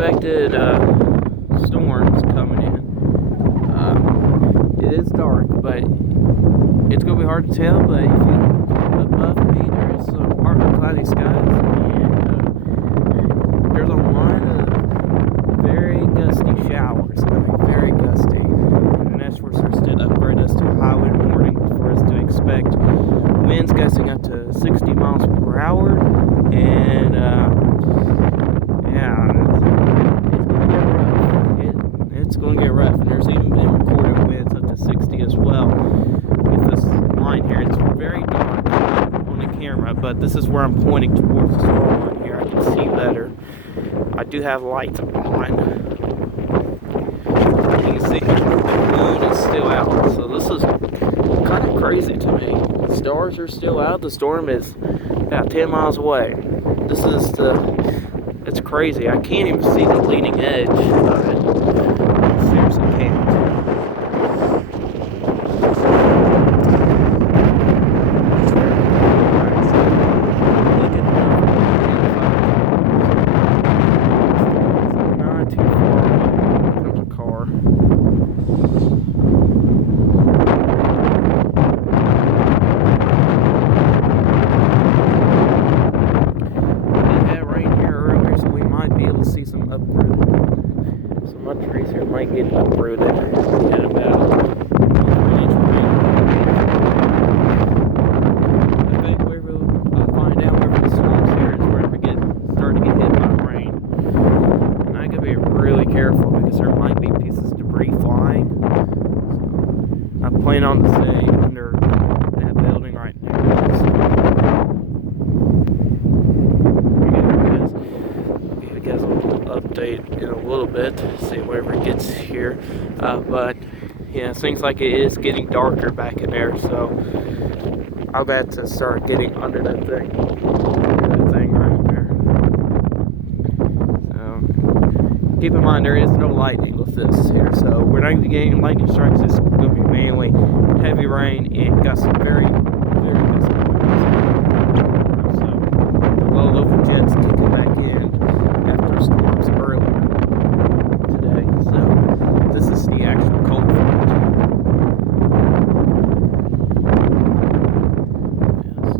unexpected storms coming in. It is dark, but it's going to be hard to tell. But if you above me, there's some partly cloudy skies, and there's a line of very gusty showers. I mean, very gusty. And that's supposed to upgrade us to high wind warning for us to expect winds gusting up to 60 miles per hour, and yeah, it's going to get rough. And there's even been recorded winds up to 60 as well. With this line here, it's very dark on the camera, but this is where I'm pointing towards the storm line here. I can see better. I do have lights on. You can see the moon is still out, so this is kind of crazy to me. The stars are still out. The storm is about 10 miles away. It's crazy. I can't even see the leading edge of it. I seriously can't. Not too far away from the car. Some of the trees here might get uprooted at about 1 inch of rain. I think where we'll find out where the storms here is where we start to get hit by rain. And I gotta be really careful because there might be pieces of debris flying. So I plan on staying under that building right now. Update in a little bit, see wherever it gets here, but yeah, it seems like it is getting darker back in there, so I'll have to start getting under that thing right there. So keep in mind there is no lightning with this here, so we're not going to be getting lightning strikes. It's going to be mainly heavy rain and gusts, very gusty winds. So the low level jets kicking back in after storms earlier today, so this is the actual cold front. Yes.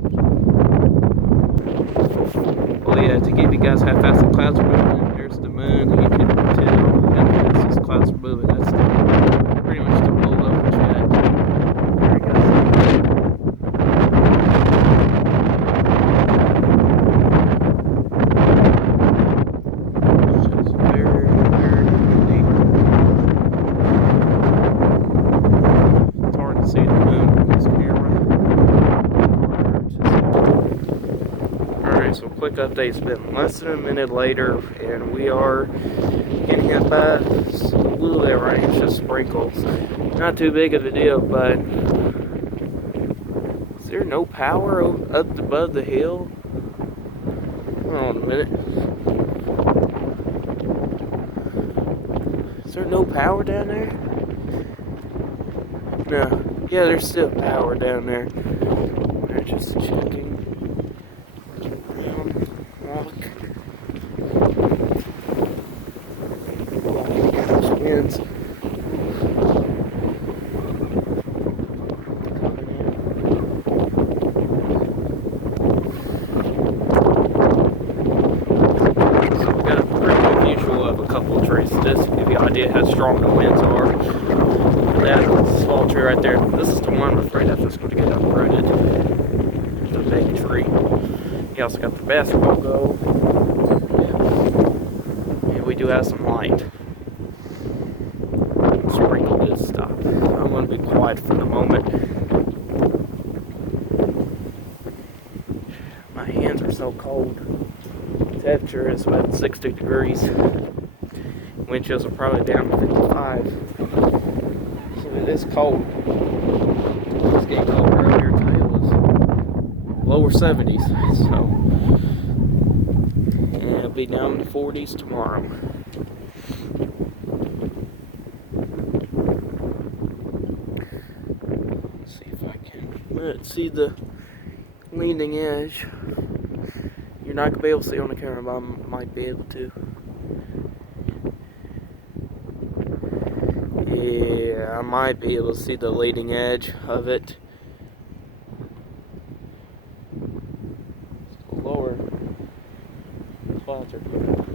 Well, yeah, to give you guys how fast the clouds are moving, there's the moon, and you can tell how fast these clouds are moving. That's pretty much the low level jet. There you go. So quick update, it's been less than a minute later and we are getting hit by a little bit of rain, it's just sprinkles. Not too big of a deal, but is there no power up above the hill? Hold on a minute. Is there no power down there? No. Yeah, there's still power down there. We're just checking. Winds. So we got a pretty good visual of a couple of trees just to give you an idea how strong the winds are. That small tree right there, this is the one I'm afraid that's going to get uprooted. The big tree. You also got the basketball goal. And we do have some light. Sprinkle this stop. I'm going to be quiet for the moment. My hands are so cold. The temperature is about 60 degrees. Wind chills are probably down to 55. So it is cold. It's getting colder earlier today. It was lower 70s. So, and it'll be down in the 40s tomorrow. See the leading edge. You're not going to be able to see on the camera, but I might be able to. Yeah, I might be able to see the leading edge of it. Lower clouds are good.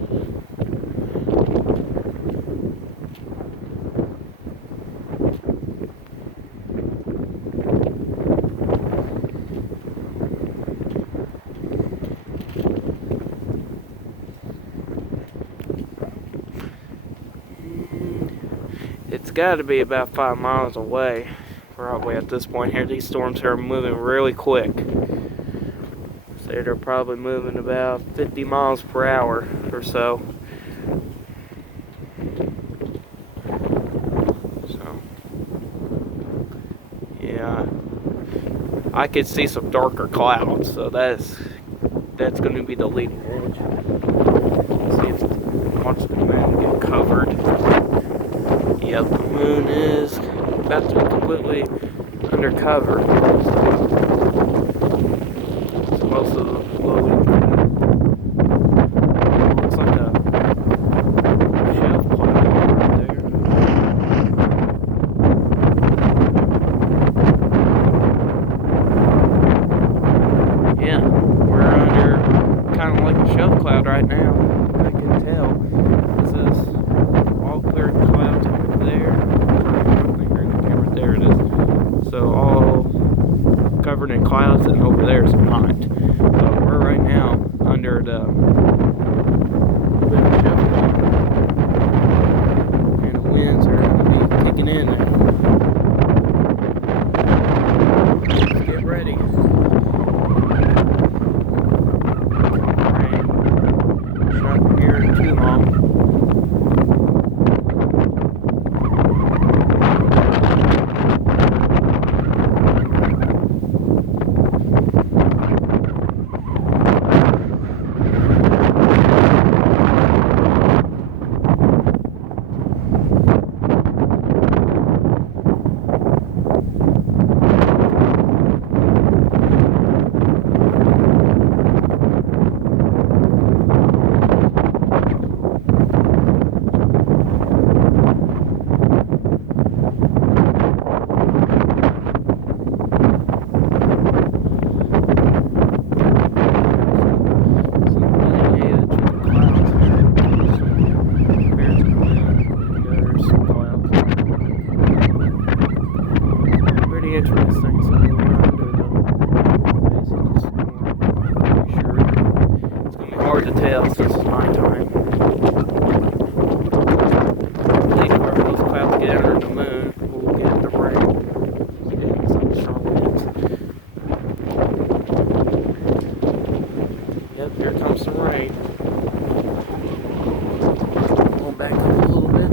It's got to be about 5 miles away. Probably at this point here. These storms are moving really quick. So they're probably moving about 50 miles per hour or so. So, yeah, I could see some darker clouds. So that's going to be the leading edge. See if watch the moon get covered. Yep, the moon is about to be completely undercover. So most of the low looks like a shelf cloud over there. Yeah, we're under kind of like a shelf cloud right now. I can tell. This is all clear clouds over there. There it is. So all covered in clouds, and over there is not. So we're right now under the shelf cloud, and the winds are going to be kicking in there. Let's get ready. Rain. Should not be here too long. Interesting. So we're under the basically storm. Pretty sure it's gonna be hard to tell since it's nighttime. At least wherever those clouds get under the moon, we'll get the rain. Getting some strong winds. Yep, here comes some rain. Going back up a little bit.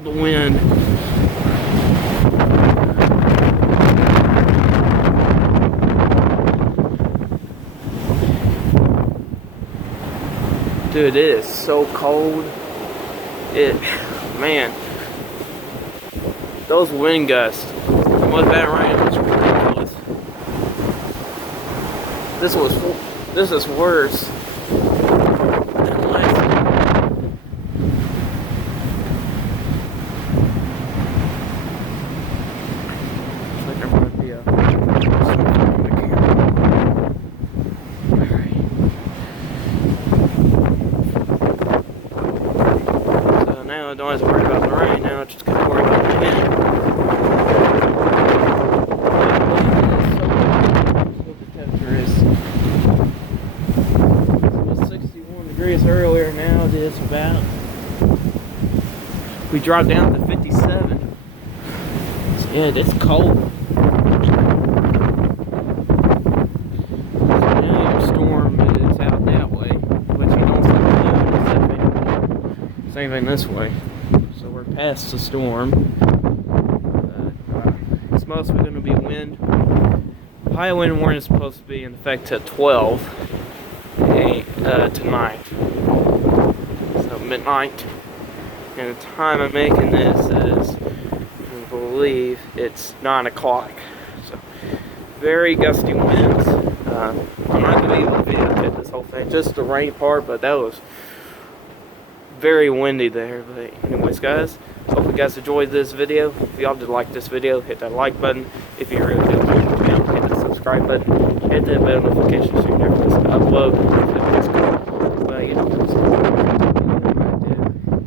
feel the wind. Dude, it is so cold. Man, those wind gusts with that rain was ridiculous. This is worse than last time. Looks like there might be a storm on the camera. Alright. So now I don't have to worry about the rain. Now I just gotta worry about the wind. Earlier, now it is about, we dropped down to 57. So yeah, it's cold. So now your storm is out that way, but you don't see the same thing this way. So we're past the storm. It's mostly going to be wind. High wind warning is supposed to be in effect till 12 tonight. So midnight. And the time I'm making this is, I believe it's 9 o'clock. So very gusty winds. I'm not going to be able to videotape this whole thing, just the rain part, but that was very windy there. But anyways, guys, hope you guys enjoyed this video. If y'all did like this video, hit that like button. If you really did like the channel, hit that subscribe button. Hit that bell notification so you never miss an upload. But you know, if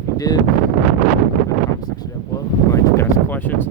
you did, comment section down below. Like, if you guys have questions,